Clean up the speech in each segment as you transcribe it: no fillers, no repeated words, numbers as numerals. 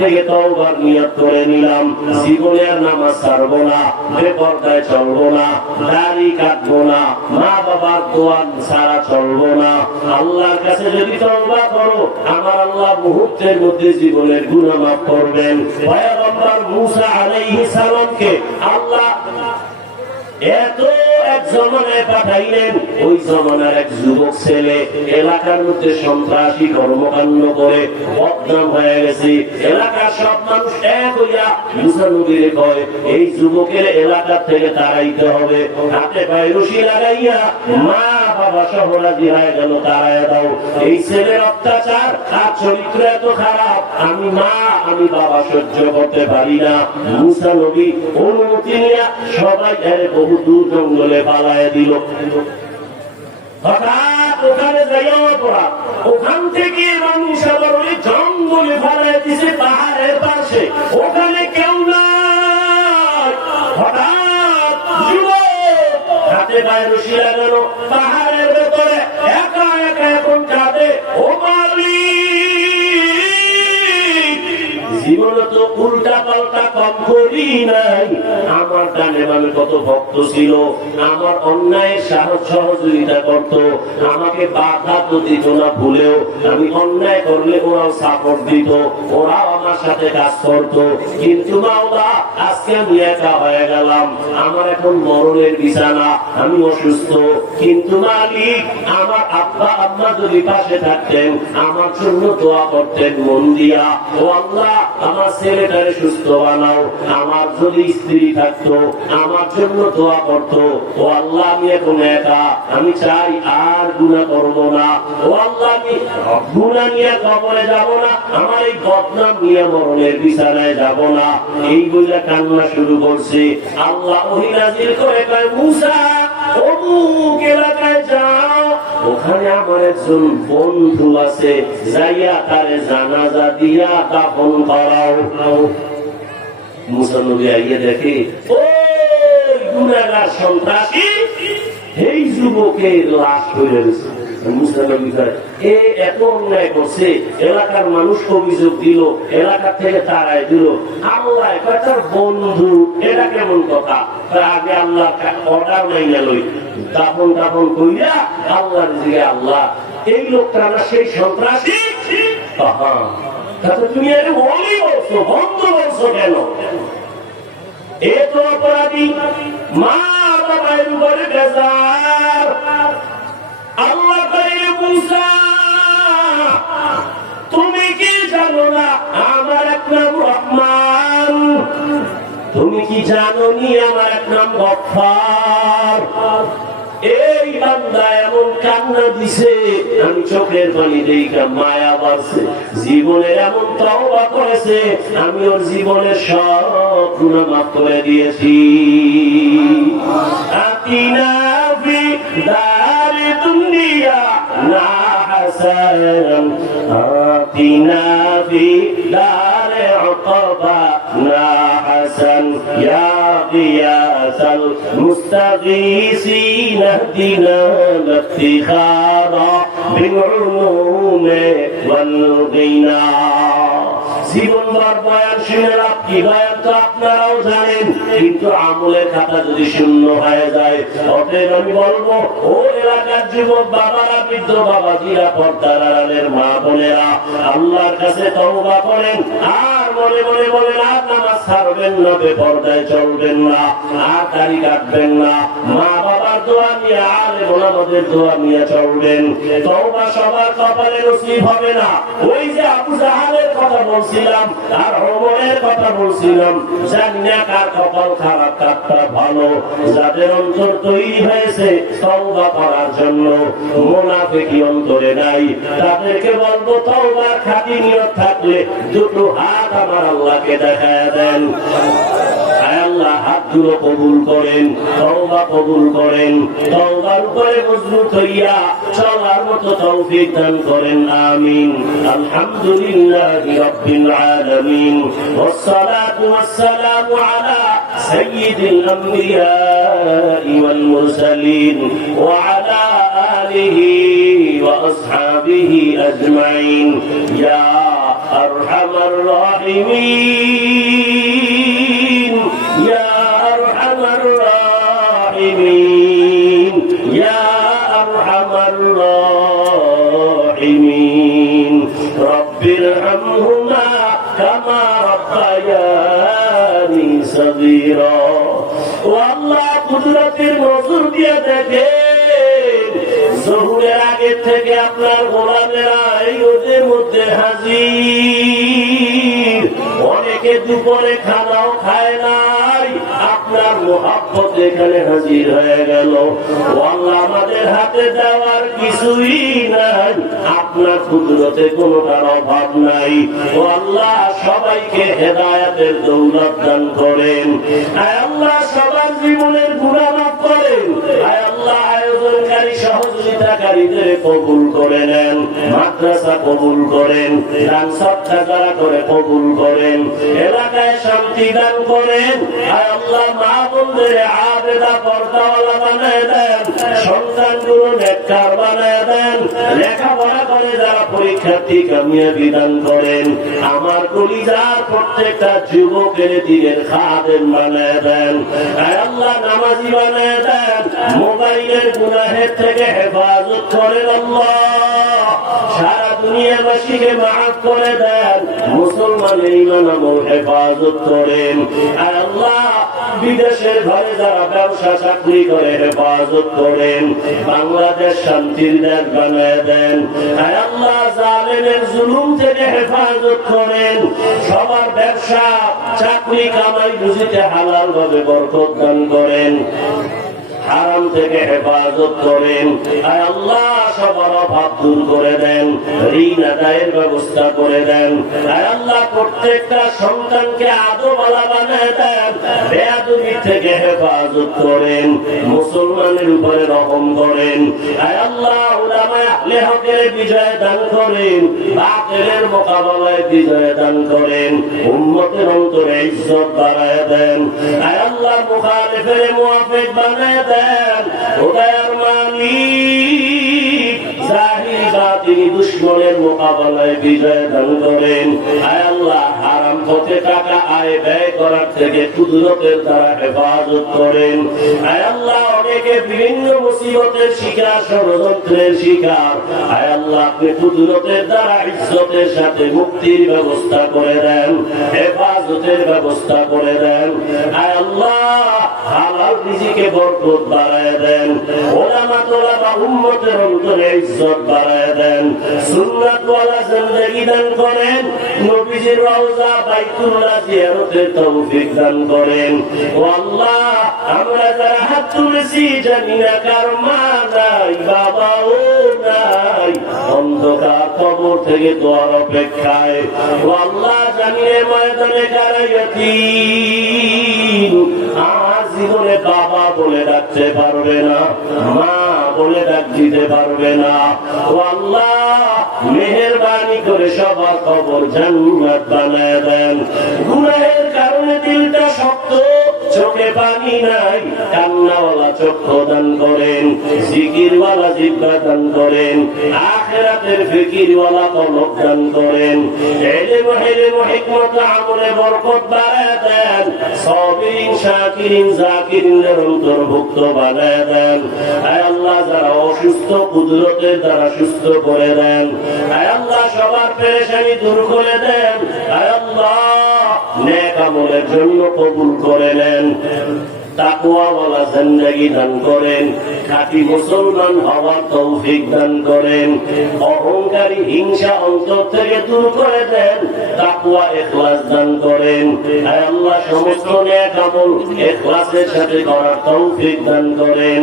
থেকে তওবার নিয়ত করে নিলাম, জীবনে আর নামাজ ছাড়বো না, বেপরদায় চলবো না, দাড়ি কাটবো না, মা বাবার দোয়া ছাড়া চলবো না। আল্লাহর কাছে যদি তওবা করো, আমার আল্লাহ মুহূর্তের মধ্যে জীবনের গুনাহ মাফ করবেন। পয়গম্বর মুসা আলাইহিস সালামকে আল্লাহ এত এক জমানায় পাঠাইলেন, ওই জমানার এক যুবক ছেলে এলাকার মধ্যে সন্ত্রাসী কর্মকাণ্ড করে বদনাম হয়ে গেছে। এলাকার সব মানুষ এক হইয়া মুসা নবীরে কয়, এই যুবকের এলাকা থেকে তাড়াইতে হবে। হাতে পায়ে রশি লাগাইয়া মা বাবা সহ রাজি হয়ে গেল, তাড়াইয়া দাও। এই ছেলের অত্যাচার আর চরিত্র এত খারাপ, আমি মা আমি বাবা সহ্য করতে পারি না। মুসা নবী অনুমতি নিয়ে সবাই বহু দূর জঙ্গলে পালায় দিল। হঠাৎ ওখানে যাইয়া পড়া, ওখান থেকে মানুষ আবার ওই জঙ্গলে পালায় দিছে পাহাড়ের পাশে, ওখানে কেউ নাই। হঠাৎ হাতে পায়ে রশি লাগানো পাহাড়ের ভেতরে একা একা এখন কাঁদে, ও জীবনে তো উল্টা পাল্টা কম করি নাই। আমার ডানে বামে কত ভক্ত ছিল, আমার অন্যায়ের সাহস সহযোগিতা করত, আমাকে বাধা তো দিত না ভুলেও। আমি অন্যায় করলে ওরাও সাপোর্ট দিত, ওরাও আমার সাথে কাজ করত। কিন্তু মাওলা আজকে আমি একা হয়ে গেলাম, আমার এখন মরণের বিছানা, আমি অসুস্থ। কিন্তু মালিক আমার আব্বা আম্মা যদি পাশে থাকতেন, আমার জন্য দোয়া করতেন মন দিয়া, ও আল্লাহ আমার ছেলেটারে সুস্থ বানাও। আমার যদি স্ত্রী থাকতো, আমার জন্য দোয়া করতো, ও আল্লাহ আমি এখন একা, আমি চাই আর গুনাহ করব না। ও আল্লাহ আমি গুনাহ নিয়ে কবরে যাব না, আমার এই বদনাম নিয়ে মরণের বিছানায় যাব না। এই বইলা কান্না শুরু করছে। আল্লাহ ওহী নাযিল করে কয়, মুসা অমুক এলাকায় যাও, ওখানে আমার একজন বন্ধু আছে, যাইয়া তারে জানাজা দিয়া দাফন করাও। মুসা নবী আইয়া দেখে ওই গুনাহগার সন্ত্রাসী এই যুবকের লাশ হয়ে গেছে। মুসা নবী কয়, এ এত অন্যায় করছে, এলাকার মানুষ অভিযোগ দিল, এলাকা থেকে তাড়ায় দিল, আল্লাহ কয় তার বন্ধু, এটা কেমন কথা? আগে আল্লাহ অর্ডার নাই গেল, দাফন টাফন কইরা আল্লাহর দিকে, আল্লাহ এই লোকটা না সেই সন্ত্রাসী? তুমি এর ওলি বলছো, বন্ধু বলছো কেন? এ তো অপরাধী, মা বাবার উপরে বেজার। আল্লাহ কইলে, মুসা তুমি কি জানো না আমার এক নাম রহমান? তুমি কি জানো নি আমার এক নাম গফফার? এই বান্দা এমন কান্না দিছে, আমি চোখের পানি দেখা মায়া বাড়ছে। জীবনের এমন তওবা করেছে, আমি ওর জীবনের সব গুনাহ মাফ করে দিয়েছি। আতিনা ফি দারি দুনিয়া না হাসান, আতিনা ফি দারি উকবা না হাসান, ইয়া গিয়াসাল মুস্তাগীসিন اهدنا الافتخار بالعلوم والغنى। জীবনভর বয়ান শুনে লাভ কি? বয়ান তো আপনারাও জানেন, কিন্তু আমলের খাতা যদি শূন্য হয়ে যায়। অতএব আমি বলবো, ও এলাকার যুবক বাবারা, বৃদ্ধ বাবাজিরা, পর্দার আড়ালের মা বোনেরা, আল্লাহর কাছে তওবা করেন। আর মনে মনে বলেন, আর নামাজ ছাড়বেন না, বেপরদায় চলবেন না, আর দাড়ি কাটবেন না, মা বাবার দোয়া নিয়ে, আলেম ওলামাদের দোয়া নিয়ে চলবেন। তওবা সবার কপালে নসিব হবে না। ওই যে আবু জাহালের কথা বলছিলাম আর ওমরের কথা বলছিলাম, জানি না কার কপাল খারাপ কারটা ভালো। যাদের অন্তর তৈরি হয়েছে তওবা করার জন্য, মুনাফিকি অন্তরে নাই, তাদেরকে বলবো তওবার খাঁটি নিয়ত থাকলে দুটো হাত আমার আল্লাহকে দেখায় দেন। আল্লাহ হাতগুলো কবুল করেন, তওবা কবুল করেন, তওবার উপরে মজবুত হইয়া চলার মতো তৌফিক দান করেন। আমিন। আলহামদুলিল্লাহি রাব্বিল আলামিন, ওয়াসসালাতু ওয়াসসালামু আলা সাইয়্যিদিল আমবিয়াই ওয়াল মুরসালিন ওয়া আলা আলিহি ওয়া আসহাবিহি আজমাইন। ইয়া আরহামার রাহিমিন, ইয়া আরহামার রাহিমিন, ইয়া আরহামার রাহিমিন। রব্বিরহামহুমা কামা রাব্বায়ানি সগীরা। ও আল্লাহ, কুদরতের নজর দিয়ে দেখেন, জোহরের আগে থেকে আপনার গোলামেরা এই ওদের মধ্যে হাজির। অনেকে দুপুরে খানাও খায় নাই, আপনার মোহাব্বত এখানে হাজির হয়ে গেল। ও আল্লাহ, আমাদের হাতে দেওয়ার কিছুই নাই, আপনার কুদরতে কোনোটার অভাব নাই। ও আল্লাহ, সবাইকে হেদায়েতের দৌলত দান করেন। আয় আল্লাহ, সবার জীবনের গুনাহ মাফ করেন। আয় আল্লাহ, আয়োজনকারী সহযোগিতাকারীদের কবুল করে নেন, মাদ্রাসা কবুল করেন, দান সদকা যারা করে কবুল করেন, এলাকায় শান্তি দান করেন। আয় আল্লাহ, মা বোনদের আবেদা পর্দাওয়ালা বানায় দেন, সন্তানগুলো নেককার বানায় দেন, লেখাপড়া করে যারা পরীক্ষার্থী কামিয়াবি দান করেন। আমার কলিজার প্রত্যেকটা যুবকের দিনের খাদেম বানায় দেন। আয় আল্লাহ, নামাজি বানায় দেন, মোবাইলের গুনাহের থেকে হেফাজত করেন। আল্লাহ, সারা দুনিয়াবাসীকে মাফ করে দেন, মুসলমানের ঈমান আমল হেফাজত করেন। আয় আল্লাহ, বিদেশের ঘরে যারা ব্যবসা চাকরি করে হেফাজত করেন, বাংলাদেশ শান্তির দেশ বানায় দেন। আয় আল্লাহ, জালেমের জুলুম থেকে হেফাজত করেন, সবার ব্যবসা চাকরি কামাই রুজিতে হালাল ভাবে বরকত দান করেন, হারাম থেকে হেফাজত করেন। আয় আল্লাহ, সবার অভাব দূর করে দেন, ঋণ আদায়ের ব্যবস্থা করে দেন। আয় আল্লাহ, প্রত্যেকটা সন্তানকে আদওয়ালা বানায় দেন, বেয়াদবি থেকে হেফাজত করেন, মুসলমানের উপরে রহম করেন। আয় আল্লাহ, উলামায়ে আহলে হকের বিজয় দান করেন, বাতিলের মোকাবেলায় বিজয় দান করেন, উম্মতের অন্তরে ইজ্জত বাড়ায় দেন। আয় আল্লাহ, মুখালিফের মুওয়াফিক বানায় দেন। ওদের মালিক জাহির বাতিল দুশমনের মোকাবেলায় বিজয় দান করেন। আয় আল্লাহ, হারাম পথে টাকা আয় ব্যয় করার থেকে কুদরতের দ্বারা হেফাজত করেন। আয় আল্লাহ, অনেকে বিভিন্ন মুসিবতের শিকার, ষড়যন্ত্রের শিকার। আয় আল্লাহ, আপনি কুদরতের দ্বারা ইজ্জতের সাথে মুক্তির ব্যবস্থা করে দেন, হেফাজতের ব্যবস্থা করে দেন। আয় আল্লাহ, হালাল রিজিকে বরকত বাড়ায় দেন, ওলামা তোলামা উম্মতের অন্তরে ইজ্জত বাড়ায় দেন, সুন্নাতওয়ালা জিন্দেগি দান করেন, নবীজির রওজা বাইতুল্লাহ জিয়ারতের তৌফিক দান করেন। ও আল্লাহ, আমরা যারা হাত তুলেছি জানি না কার মা নাই, বাবাও নাই, অন্ধকার কবর থেকে দোয়ার অপেক্ষায়। ও আল্লাহ, জানিয়ে ময়দানে কারা ইয়াতীম, আর জীবনে বাবা বলে ডাকতে পারবে না, মা বলে ডাক দিতে পারবে না। ও আল্লাহ, মেহেরবানি করে সবার কবর জান্নাত বানায় দেন। গুনাহের কারণে দিলটা শক্ত, চোখে পানি নাই, কান্নাওয়ালা চক্ষু দান করেন, জিকিরওয়ালা জিহ্বা দান করেন, আখিরাতের ফিকিরওয়ালা কলব দান করেন, ইলম হিকমত আমলে বরকত বাড়ায় দেন, সাবিরিন শাকিরিন যাকিরিনদের অন্তর্ভুক্ত বানায় দেন। আয় আল্লাহ, যারা অসুস্থ কুদরতের দ্বারা সুস্থ করে দেন। আয় আল্লাহ, সবার পেরেশানি দূর করে দেন। আয় আল্লাহ, নেক আমলের জন্য কবুল করে নেন, তাকওয়াওয়ালা জিন্দেগি দান করেন, খাঁটি মুসলমান হওয়ার তৌফিক দান করেন, অহংকারী হিংসা অন্তর থেকে দূর করে দেন, তাকওয়া ইখলাস দান করেন। আয় আল্লাহ, সমস্ত নেক আমল ইখলাসের সাথে করার তৌফিক দান করেন।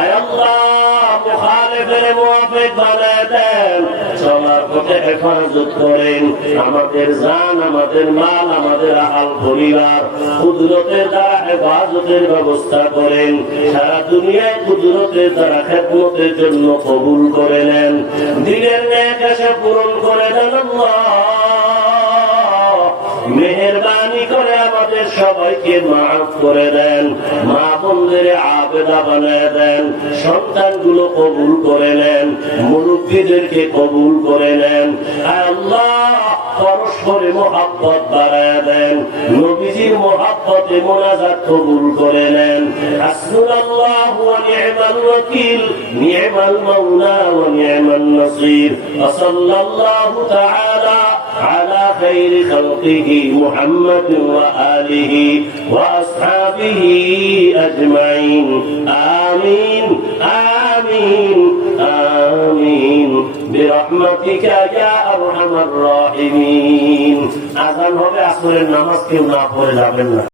আয় আল্লাহ, মুখালিফের মুওয়াফিক বানায় দেন, চলার পথে হেফাজত করেন। আমাদের জান, আমাদের মাল, আমাদের আহাল পরিবার কুদরতের দ্বারা হেফাজতের ব্যবস্থা করেন। সারা দুনিয়ায় কুদরতের দ্বারা খেদমতের জন্য কবুল করে নেন, দিনের নেক আশা পূরণ করে দেন। আল্লাহ, মেহেরবানি করে আমাদের সবাইকে মাফ করে দেন, মা বোনদের আবেদা বানায় দেন, সন্তানগুলো কবুল করে নেন, মুরব্বীদেরকে কবুল করে নেন। আল্লাহ, পরস্পরে মহব্বত বাড়ায় দেন, নবীজির মহব্বতে মোনাজাত কবুল করে নেন। হাসবুনাল্লাহু ওয়া নি'মাল ওয়াকিল, নি'মাল মাওলা ওয়া নি'মান নাসির। ওয়া সাল্লাল্লাহু তাআলা على خير خلقه محمد وآله وأصحابه أجمعين آمين آمين آمين برحمتك يا أرحم الراحمين। আযান হবে আসরের নামাজ, কেউ না পড়ে যাবেন না।